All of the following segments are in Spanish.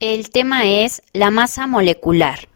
El tema es la masa molecular.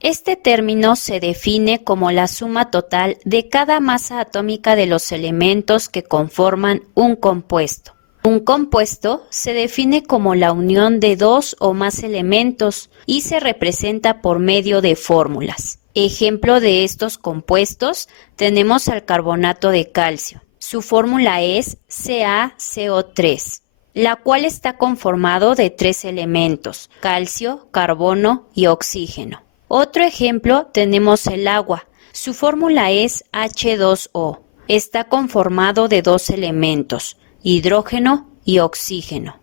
Este término se define como la suma total de cada masa atómica de los elementos que conforman un compuesto. Un compuesto se define como la unión de dos o más elementos y se representa por medio de fórmulas. Ejemplo de estos compuestos tenemos al carbonato de calcio. Su fórmula es CaCO3, la cual está conformado de tres elementos: calcio, carbono y oxígeno. Otro ejemplo tenemos el agua. Su fórmula es H2O. Está conformado de dos elementos: hidrógeno y oxígeno.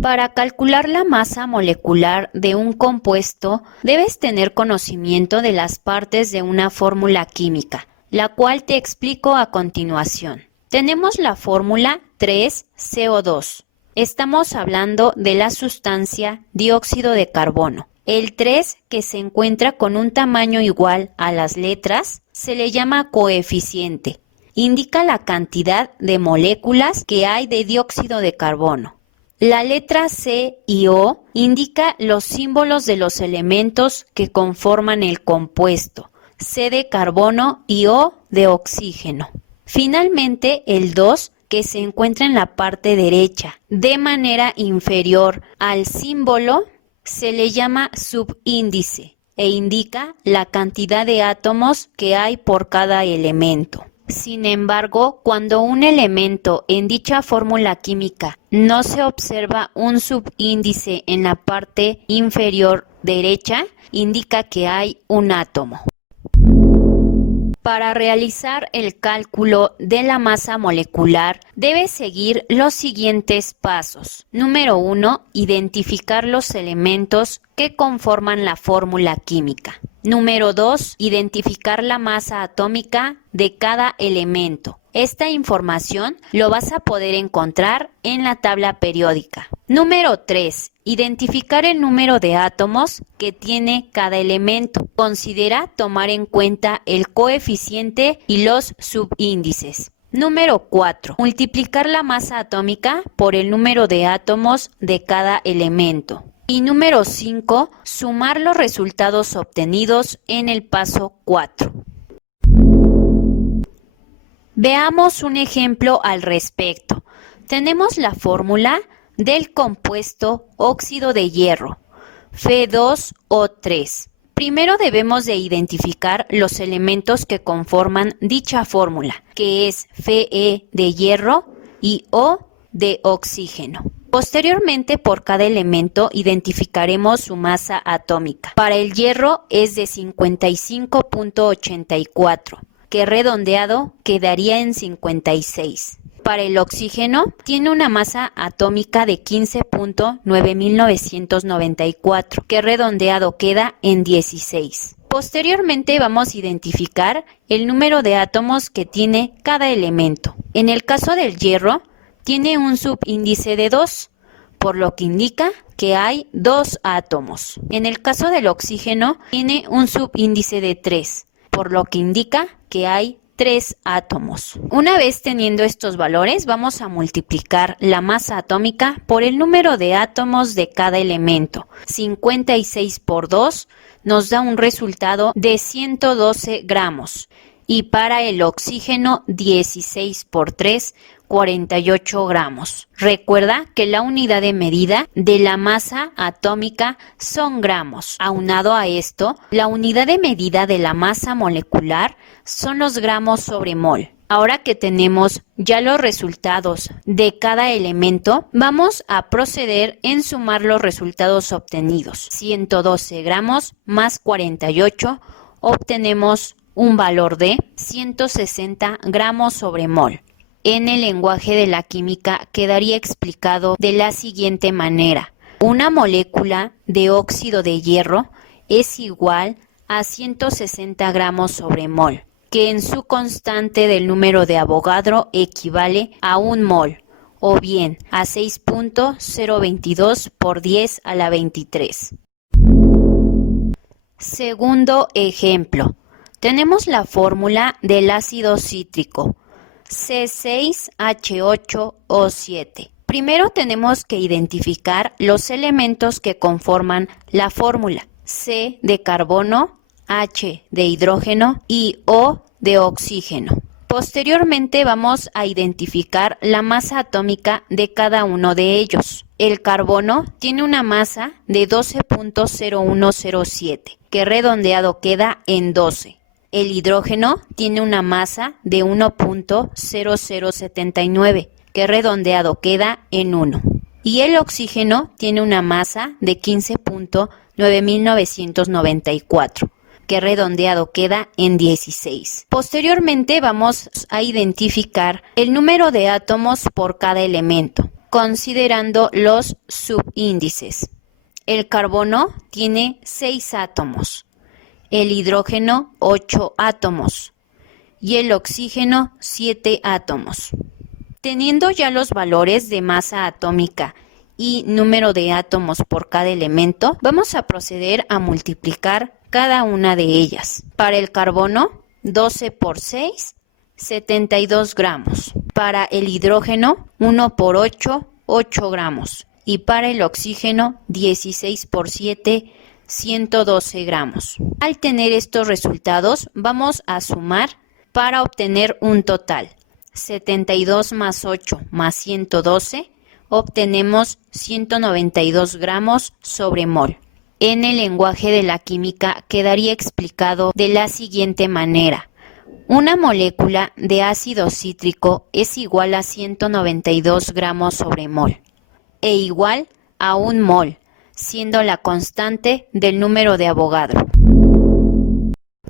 Para calcular la masa molecular de un compuesto, debes tener conocimiento de las partes de una fórmula química, la cual te explico a continuación. Tenemos la fórmula 3CO2. Estamos hablando de la sustancia dióxido de carbono. El 3, que se encuentra con un tamaño igual a las letras, se le llama coeficiente. Indica la cantidad de moléculas que hay de dióxido de carbono. La letra C y O indica los símbolos de los elementos que conforman el compuesto: C de carbono y O de oxígeno. Finalmente, el 2, que se encuentra en la parte derecha, de manera inferior al símbolo, se le llama subíndice e indica la cantidad de átomos que hay por cada elemento. Sin embargo, cuando un elemento en dicha fórmula química no se observa un subíndice en la parte inferior derecha, indica que hay un átomo. Para realizar el cálculo de la masa molecular, debes seguir los siguientes pasos. Número 1. Identificar los elementos que conforman la fórmula química. Número 2. Identificar la masa atómica de cada elemento. Esta información lo vas a poder encontrar en la tabla periódica. Número 3. Identificar el número de átomos que tiene cada elemento. Considera tomar en cuenta el coeficiente y los subíndices. Número 4. Multiplicar la masa atómica por el número de átomos de cada elemento. Y número 5. Sumar los resultados obtenidos en el paso 4. Veamos un ejemplo al respecto. Tenemos la fórmula del compuesto óxido de hierro, Fe2O3. Primero debemos de identificar los elementos que conforman dicha fórmula, que es Fe de hierro y O de oxígeno. Posteriormente, por cada elemento identificaremos su masa atómica. Para el hierro es de 55.84, que redondeado quedaría en 56. Para el oxígeno tiene una masa atómica de 15.9994, que redondeado queda en 16. Posteriormente vamos a identificar el número de átomos que tiene cada elemento. En el caso del hierro, tiene un subíndice de 2, por lo que indica que hay 2 átomos. En el caso del oxígeno, tiene un subíndice de 3, por lo que indica que hay 3 átomos. Una vez teniendo estos valores, vamos a multiplicar la masa atómica por el número de átomos de cada elemento. 56 por 2 nos da un resultado de 112 gramos. Y para el oxígeno, 16 por 3, 48 gramos. Recuerda que la unidad de medida de la masa atómica son gramos. Aunado a esto, la unidad de medida de la masa molecular son los gramos sobre mol. Ahora que tenemos ya los resultados de cada elemento, vamos a proceder en sumar los resultados obtenidos. 112 gramos más 48, obtenemos un valor de 160 gramos sobre mol. En el lenguaje de la química quedaría explicado de la siguiente manera. Una molécula de óxido de hierro es igual a 160 gramos sobre mol, que en su constante del número de Avogadro equivale a 1 mol, o bien a 6.022 por 10 a la 23. Segundo ejemplo. Tenemos la fórmula del ácido cítrico, C6H8O7. Primero tenemos que identificar los elementos que conforman la fórmula. C de carbono, H de hidrógeno y O de oxígeno. Posteriormente vamos a identificar la masa atómica de cada uno de ellos. El carbono tiene una masa de 12.0107, que redondeado queda en 12. El hidrógeno tiene una masa de 1.0079, que redondeado queda en 1. Y el oxígeno tiene una masa de 15.9994, que redondeado queda en 16. Posteriormente vamos a identificar el número de átomos por cada elemento, considerando los subíndices. El carbono tiene 6 átomos, el hidrógeno 8 átomos y el oxígeno 7 átomos. Teniendo ya los valores de masa atómica y número de átomos por cada elemento, vamos a proceder a multiplicar cada una de ellas. Para el carbono, 12 por 6, 72 gramos. Para el hidrógeno, 1 por 8, 8 gramos. Y para el oxígeno, 16 por 7, 112 gramos. Al tener estos resultados, vamos a sumar para obtener un total. 72 más 8 más 112, obtenemos 192 gramos sobre mol. En el lenguaje de la química quedaría explicado de la siguiente manera. Una molécula de ácido cítrico es igual a 192 gramos sobre mol, e igual a un mol, siendo la constante del número de Avogadro.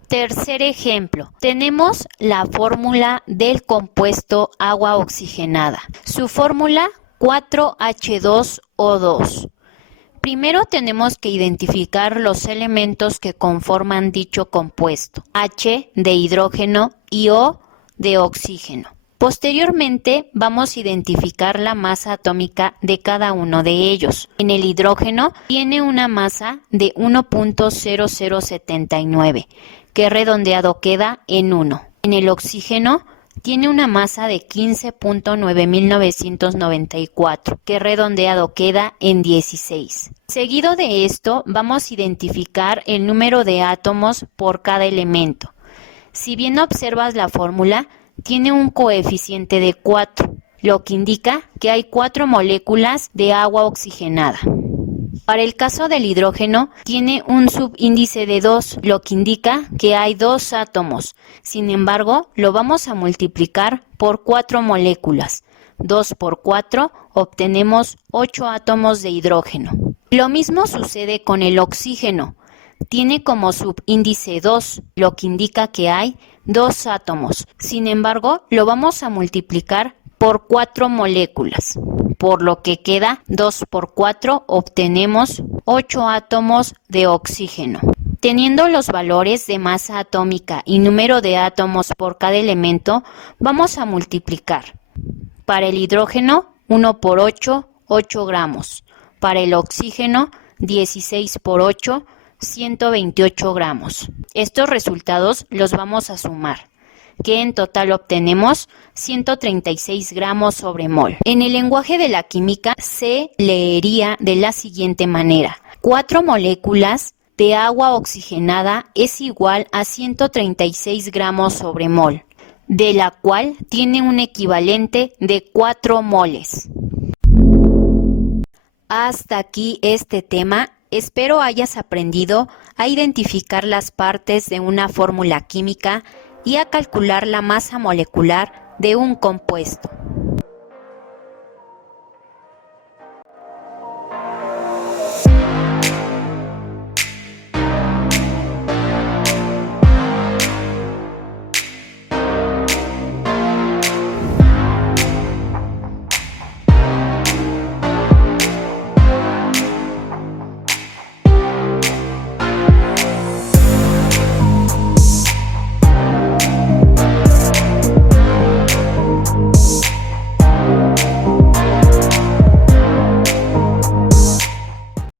Tercer ejemplo, tenemos la fórmula del compuesto agua oxigenada. Su fórmula 4H2O2. Primero tenemos que identificar los elementos que conforman dicho compuesto, H de hidrógeno y O de oxígeno. Posteriormente vamos a identificar la masa atómica de cada uno de ellos. En el hidrógeno tiene una masa de 1.0079, que redondeado queda en 1. En el oxígeno tiene una masa de 15.9994, que redondeado queda en 16. Seguido de esto, vamos a identificar el número de átomos por cada elemento. Si bien observas la fórmula, tiene un coeficiente de 4, lo que indica que hay 4 moléculas de agua oxigenada. Para el caso del hidrógeno, tiene un subíndice de 2, lo que indica que hay 2 átomos. Sin embargo, lo vamos a multiplicar por 4 moléculas. 2 por 4 obtenemos 8 átomos de hidrógeno. Lo mismo sucede con el oxígeno. Tiene como subíndice 2, lo que indica que hay 2 átomos. Sin embargo, lo vamos a multiplicar por 4 moléculas, por lo que queda 2 por 4, obtenemos 8 átomos de oxígeno. Teniendo los valores de masa atómica y número de átomos por cada elemento, vamos a multiplicar. Para el hidrógeno, 1 por 8, 8 gramos. Para el oxígeno, 16 por 8, 128 gramos. Estos resultados los vamos a sumar, que en total obtenemos 136 gramos sobre mol. En el lenguaje de la química se leería de la siguiente manera. 4 moléculas de agua oxigenada es igual a 136 gramos sobre mol, de la cual tiene un equivalente de 4 moles. Hasta aquí este tema. Espero hayas aprendido a identificar las partes de una fórmula química y a calcular la masa molecular de un compuesto.